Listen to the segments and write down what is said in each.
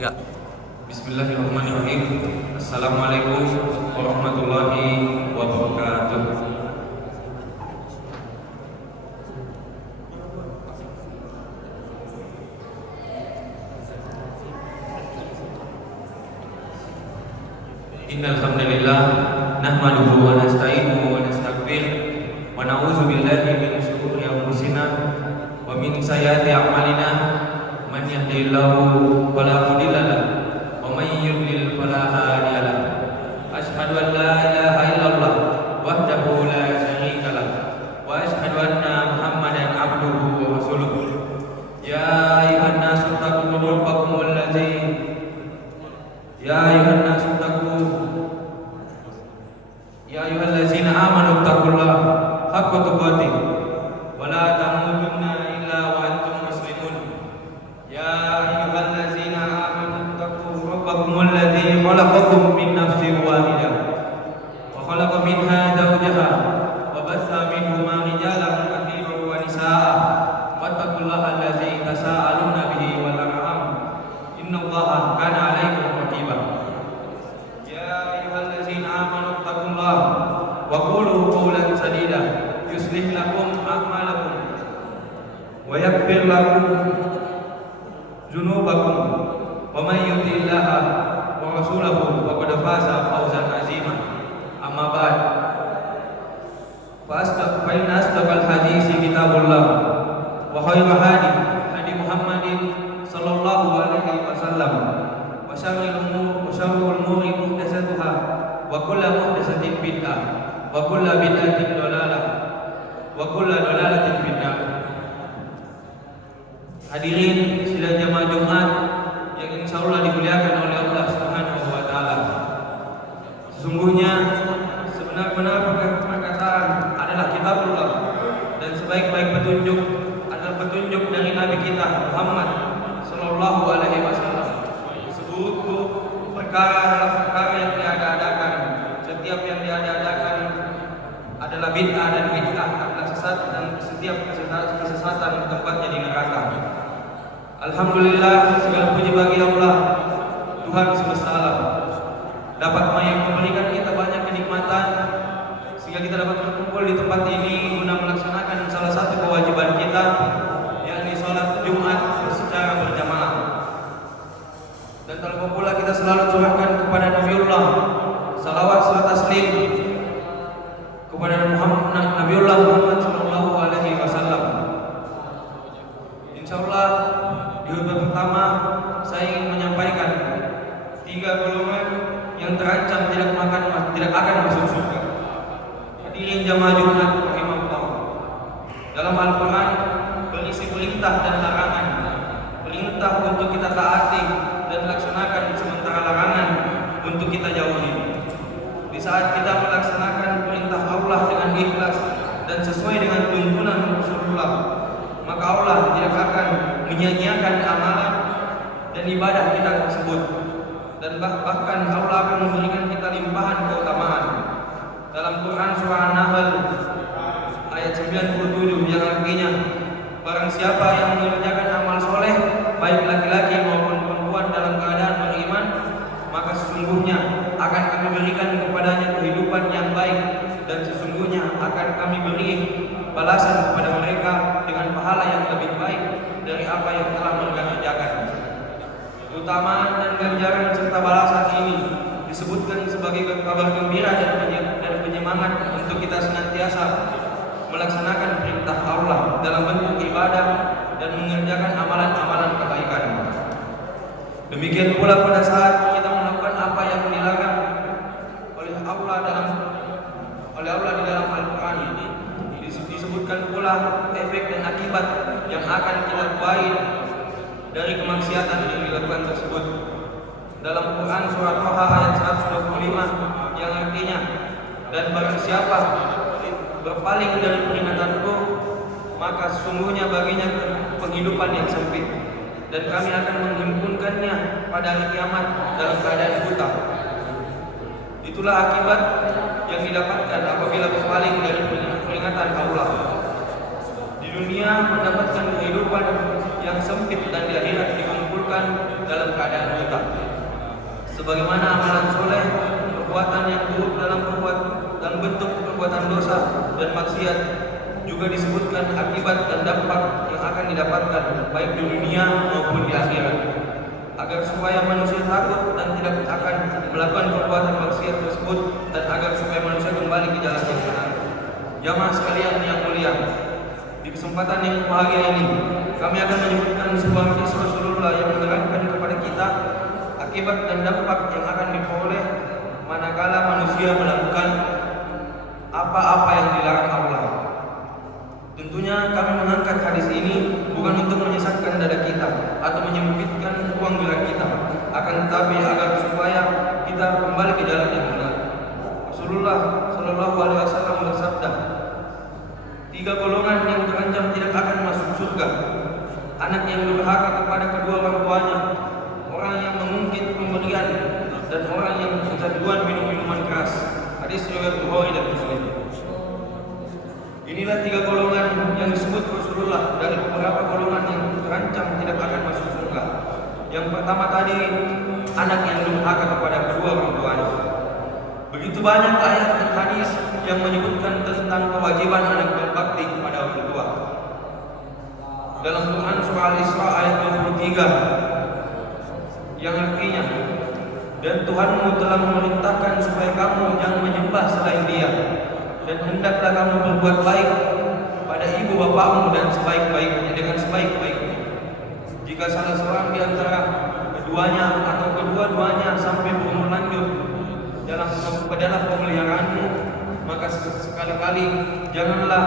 Ya. Bismillahirrahmanirrahim. Assalamualaikum warahmatullahi wabarakatuh. Innal hamdalillah nahmaduhu wa nasta'inuhu wa nastaghfiruh wa na'udzu billahi min shururi anfusina wa min sayyiati a'malina. Man yahdihillahu fala mudilla lahu wa man yudlil fala hadiya lahu. Asyhadu an la ilaha illallah wahdahu la syarika lahu wa asyhadu anna Muhammadan abduhu wa rasuluh. Ya ayyuhan nasu taqu rabbakum allazi Ya ayyuhallazina amanu taqullaha haqqa tuqatih wa la tamutunna illa wa antum muslimun. Ya ayyuhallazina amanu taqu rabbakum alladzi khalaqakum min nafsin wahidah wa khalaqa minha zawjaha wa bassa minhuma rijalan katsiran wa nisaa'a wattaqullaha allazi tasaaluna bihi wal arham innallaha kana 'alaikum raqiba. Ya ayyuhallazina amanu taqullaha wa qulu qawlan sadida yuslih lakum a'malakum wa yaghfir lakum dzunubakum wa may yuti'illaha wa rasulahu faqad faza fawzan 'azima. Amma ba'd, fa inna asdaqal haditsi kitabullah wa khairal hadi Muhammadin sallallahu alaihi wasallam wa syarrul umuri muhdatsatuha wa kullu muhdatsatin bid'ah wa kullu bid'atin dhalalah wa kullu dhalalatin finnar. Hadirin sidang jamaah Jumat yang insyaallah dimuliakan oleh Allah Subhanahu wa taala. Sesungguhnya sebenar-benar perkataan adalah kitabullah dan sebaik-baik petunjuk adalah petunjuk dari Nabi kita Muhammad sallallahu alaihi wasallam. Seburuk perkara adalah perkara yang diada-adakan. Setiap yang diada-adakan adalah bid'ah dan bid'ah adalah sesat dan setiap kesesatan tempatnya di neraka. Alhamdulillah, segala puji bagi Allah Tuhan semesta alam, dapat yang memberikan kita banyak kenikmatan sehingga kita dapat berkumpul di tempat ini guna melaksanakan salah satu kewajiban kita, yakni sholat Jumat secara berjamaah. Dan terlebih pula kita selalu curahkan kepada Nabiullah salawat serta taslim kepada Nabiullah Muhammad sallallahu alaihi wasallam. Insyaallah di khutbah pertama saya ingin menyampaikan 3 golongan yang terancam tidak akan masuk surga. Hadirin jamaah Jumat rahimahullah. Dalam Al-Qur'an berisi perintah dan larangan. Perintah untuk kita taati dan laksanakan, sementara larangan untuk kita jauhi. Di saat kita melaksanakan perintah Allah dengan ikhlas dan sesuai dengan tuntunan Rasulullah, maka Allah tidak akan menyia-nyiakan amalan dan ibadah kita tersebut, dan bahkan Allah akan memberikan kita limpahan keutamaan. Dalam Quran surah An-Nahl ayat 97 yang artinya, barang siapa yang mengerjakan amal soleh baik laki-laki maupun perempuan dalam keadaan beriman, maka sesungguhnya akan kami berikan kepadanya kehidupan yang baik, dan sesungguhnya akan kami beri balasan kepada mereka dengan pahala yang lebih baik dari apa yang telah mereka kerjakan. Keutamaan dan ganjaran serta balasan ini disebutkan sebagai kabar gembira dan penyemangat untuk kita senantiasa melaksanakan perintah Allah dalam bentuk ibadah dan mengerjakan amalan-amalan kebaikan. Demikian pula pada saat kita melakukan apa yang dilarang oleh Allah di dalam Al-Quran ini, disebutkan pula efek dan akibat yang akan kita tuai dari kemaksiatan yang dilakukan tersebut. Dalam Quran surah Taha ayat 125 yang artinya, dan barang siapa berpaling dari peringatanku, maka sesungguhnya baginya penghidupan yang sempit, dan kami akan menghimpunkannya pada hari kiamat dalam keadaan buta. Itulah akibat yang didapatkan apabila berpaling dari peringatan Allah. Di dunia mendapatkan kehidupan yang sempit dan di akhirat dikumpulkan dalam dalam keadaan buta. Sebagaimana amalan soleh, perbuatan yang buruk dalam bentuk perbuatan dosa dan maksiat juga disebutkan akibat dan dampak yang akan didapatkan baik di dunia maupun di akhirat, agar supaya manusia takut dan tidak akan melakukan perbuatan maksiat tersebut, dan agar supaya manusia kembali ke jalan yang benar. Jamaah sekalian yang mulia, di kesempatan yang bahagia ini kami akan menyebutkan sebuah kisah Rasulullah yang menerangkan kepada kita akibat dan dampak yang akan diperoleh manakala manusia melakukan apa-apa yang dilarang Allah. Tentunya kami mengangkat hadis ini bukan untuk menyesatkan dada kita atau menyempitkan ruang gerak kita, akan tetapi agar supaya kita kembali ke jalan yang benar. Rasulullah Shallallahu Alaihi Wasallam bersabda, 3 golongan yang terancam tidak akan masuk surga: anak yang durhaka kepada kedua orang tuanya, orang yang mengungkit pemberian, dan orang yang kecanduan minum minuman keras. Hadis riwayat Bukhari dan Muslim. Inilah 3 golongan yang disebut Rasulullah dari beberapa golongan yang terancam tidak akan masuk surga. Yang pertama tadi, anak yang durhaka kepada kedua orang tuanya. Begitu banyak ayat dan hadis yang menyebutkan tentang kewajiban anak berbakti kepada orang tua. Dalam Quran surah Al-Isra ayat 23 yang artinya, dan Tuhanmu telah memerintahkan supaya kamu jangan menyembah selain Dia, dan hendaklah kamu berbuat baik pada ibu bapakmu dan sebaik-baiknya dengan sebaik-baiknya. Jika salah seorang di antara keduanya atau kedua-duanya sampai berumur lanjut dalam pemeliharaanmu, maka sekali-kali janganlah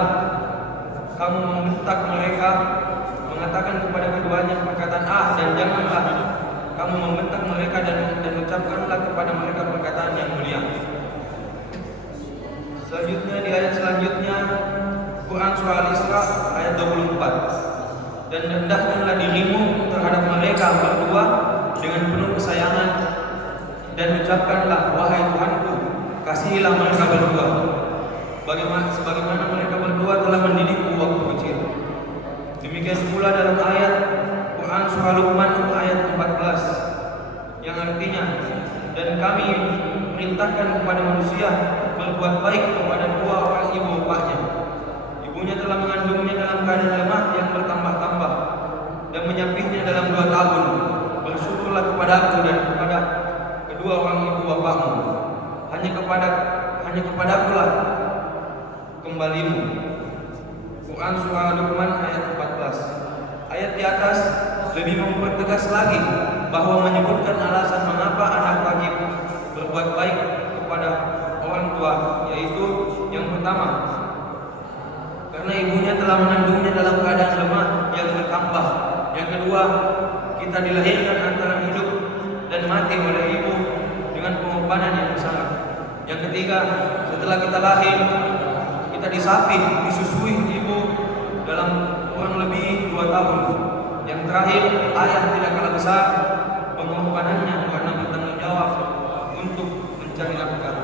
kamu membentak mereka, mengatakan kepada keduanya perkataan dan janganlah kamu membentak mereka dan ucapkanlah kepada mereka perkataan yang mulia. Selanjutnya, di ayat selanjutnya, Quran surah Al-Isra ayat 24, dan rendahkanlah dirimu terhadap mereka berdua dengan penuh kesayangan, dan ucapkanlah, wahai Tuhanku, kasihilah mereka berdua sebagaimana mereka berdua telah mendidikku waktu kecil. Demikian pula dalam ayat Quran surah Luqman ayat 14 yang artinya, dan kami perintahkan kepada manusia berbuat baik kepada dua orang ibu bapaknya. Ibunya telah mengandungnya dalam keadaan lemah yang bertambah-tambah dan menyapihnya dalam 2 tahun. Bersyukurlah kepada aku dan kepada kedua orang ibu bapakmu. Hanya kepadakulah kembalimu. Quran surah Luqman ayat 14. Ayat di atas lebih mempertegas lagi bahwa menyebutkan alasan mengapa anak wajib berbuat baik kepada orang tua, yaitu yang pertama, karena ibunya telah mengandungnya dalam keadaan lemah yang bertambah. Yang kedua, kita dilahirkan antara hidup dan mati oleh ibu dengan pengorbanan yang besar. Yang ketiga, setelah kita lahir, kita disapih, disusui ibu dalam kurang lebih 2 tahun. Yang terakhir, ayah tidak kalah besar pengorbanannya karena bertanggung jawab untuk mencari nafkah.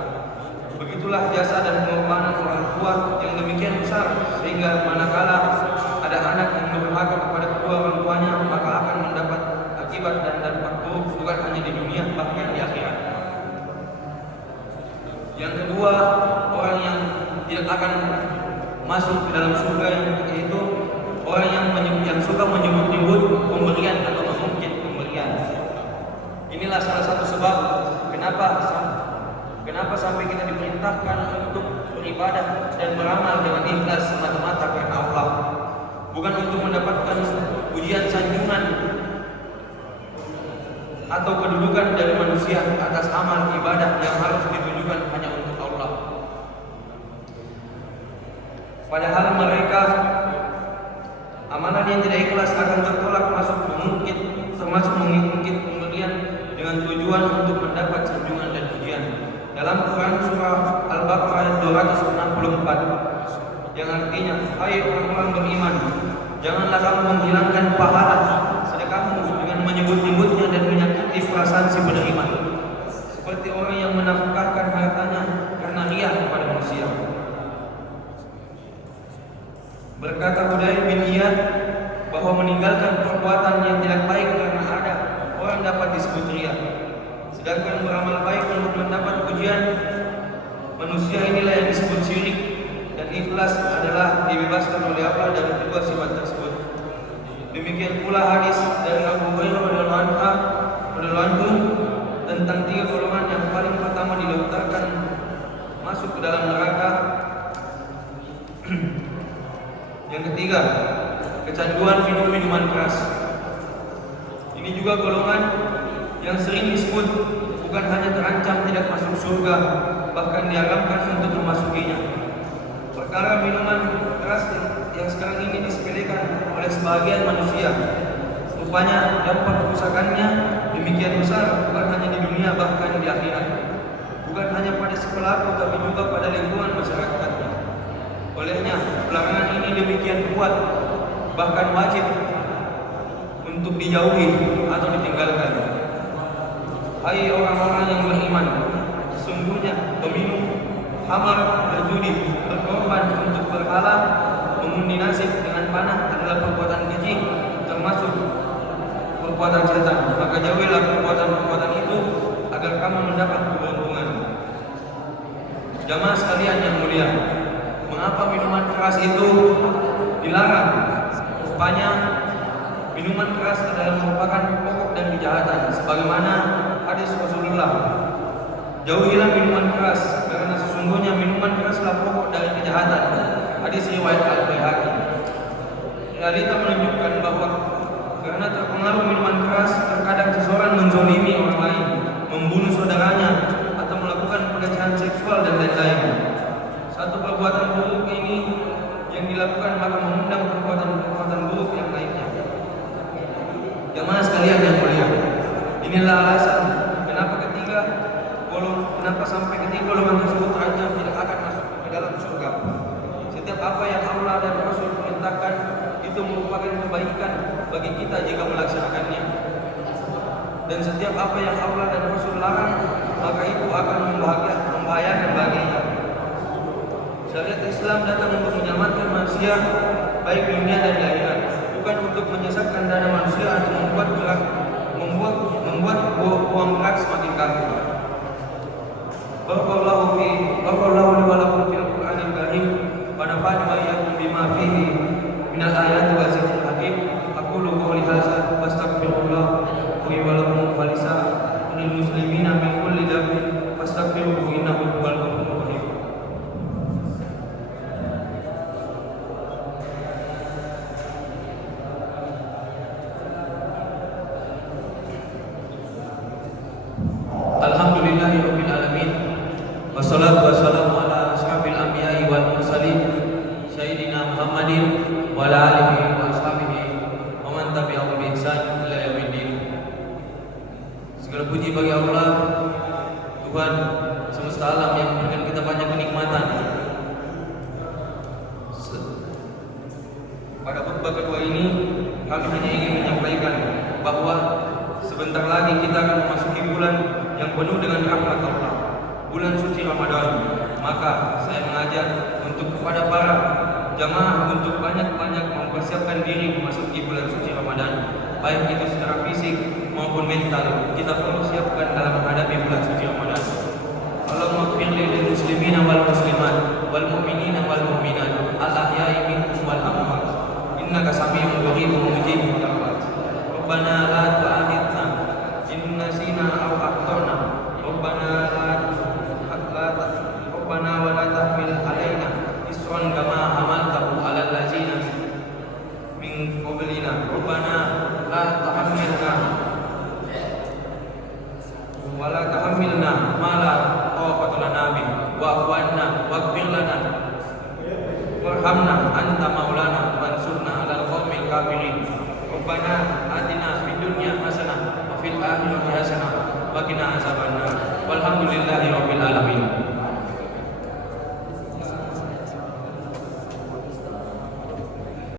Begitulah jasa dan pengorbanan orang tua yang demikian besar, sehingga manakala ada anak yang durhaka kepada kedua orang tuanya, maka akan mendapat akibat dan dampak buruk bukan hanya di dunia, bahkan di akhirat. Yang kedua, orang yang tidak akan masuk ke dalam surga, yaitu orang yang suka menyebut-nyebut pemberian atau mengungkit pemberian. Inilah salah satu sebab kenapa sampai kita diperintahkan untuk beribadah dan beramal dengan ikhlas semata-mata karena Allah, bukan untuk mendapatkan pujian, sanjungan atau kedudukan dari manusia atas amal ibadah yang harus ditujukan hanya untuk Allah. Padahal mereka amalan yang tidak ikhlas akan tertolak termasuk mengungkit pemberian dengan tujuan untuk mendapat sanjungan dan pujian. Dalam Quran surah Al-Baqarah ayat 264 yang artinya, hai orang-orang beriman, janganlah kamu menghilangkan pahala sedekahmu dengan menyebut-nyebutnya dan menyakiti perasaan si beriman, seperti orang yang menafkahkan hartanya karena riya kepada manusia. Berkata Hudayr bin Iyad bahwa meninggalkan perbuatan yang tidak baik karena ada orang ketakwaan dapat disebut riya. Sedangkan beramal baik untuk mendapat pujian manusia inilah yang disebut syirik, dan ikhlas adalah dibebaskan oleh Allah dari kedua sifat tersebut. Demikian pula hadis dari Abu Hurairah radhiyallahu anhu tentang 3 golongan yang paling pertama dilontarkan masuk ke dalam neraka. Yang ketiga, kecanduan minum minuman keras. Ini juga golongan yang sering disebut bukan hanya terancam tidak masuk surga, bahkan diharamkan untuk memasukinya. Perkara minuman keras yang sekarang ini disepelekan oleh sebagian manusia, rupanya dampak kerusakannya demikian besar, bukan hanya di dunia bahkan di akhirat. Bukan hanya pada si pelaku tapi juga pada lingkungan masyarakatnya. Olehnya pelarangan ini demikian kuat, bahkan wajib untuk dijauhi atau ditinggalkan. Hai orang-orang yang beriman, sesungguhnya peminum, khamar, berjudi, berkorban untuk berhala, mengundi nasib dengan panah adalah perbuatan keji, termasuk perbuatan setan. Maka jauhilah perbuatan-perbuatan itu agar kamu mendapat keberuntungan. Jamaah sekalian yang mulia, mengapa minuman keras itu dilarang? Rupanya minuman keras adalah merupakan pokok dan kejahatan, sebagaimana hadis Rasulullah. Jauhilah minuman keras, karena sesungguhnya minuman keraslah pokok dari kejahatan. Hadis riwayat Al-Baihaqi. Realita menunjukkan bahwa karena terpengaruh minuman keras, terkadang seseorang menzolimi orang lain, membunuh saudaranya, atau melakukan pelecehan seksual dan lain-lain. Satu perbuatan buruk ini yang dilakukan maka mengundang perbuatan buruk yang lainnya. Jamaah sekalian yang mulia, inilah alasan kenapa sampai ketiga golongan tersebut terancam tidak akan masuk ke dalam surga. Setiap apa yang Allah dan Rasul perintahkan itu merupakan kebaikan bagi kita jika melaksanakannya. Dan setiap apa yang Allah dan Rasul larang, maka itu akan membahayakan baginya. Syariat Islam datang untuk menyelamatkan manusia baik dunia dan di akhirat, bukan untuk menyesatkan dana manusia atau membuat uang gerak semakin kafir. Barakallahu li wa lakum fil Qur'anil Karim wa nafa'ani wa iyyakum bima fihi minal ayati wa zikril hakim. Aqulu qawli hadza wa astaghfirullah li wa lakum wa lisa'il muslimina min kulli dhanbin fastaghfiruhu innahu huwal ghafurur rahim. Alhamdulillahirabbil alamin. Wassalatu wassalamu ala asyrafil anbiya'i wal mursalin sayyidina Muhammadin wa ala alihi wa ashabihi wa man tabi'ahum bi ihsan ila yaumiddin. Segala puji bagi Allah, Tuhan semesta alam yang memberikan kita banyak kenikmatan. Pada khutbah kedua ini kami hanya ingin menyampaikan bahwa sebentar lagi kita akan memasuki bulan yang penuh dengan rahmat Allah, bulan suci Ramadan. Maka saya mengajak untuk kepada para jamaah untuk banyak-banyak mempersiapkan diri memasuki bulan suci Ramadan, baik itu secara fisik maupun mental. Kita perlu siapkan dalam menghadapi bulan suci Ramadan. Allahumma ighfir lil muslimina wal muslimat wal mu'minina wal mu'minat al ahya'i minhum wal amwat innaka samii'un qaribun mujibud da'wat. Rabbana la tu'akhidna in nasina aw akhtana. Rabbana wa la tahmil alaina isran kama hamaltahu 'alal ladzina min qablina. Rabbana la tuhammilna wa la tuhammilna ma la taqata lana bihi wa'fu 'anna waghfir lana warhamna anta maulana wansurna 'alal qaumil kafirin. Rabbana atina fid dunya hasanah wa fil akhirati hasanah wa qina azabannar. Walhamdulillahirabbil alamin.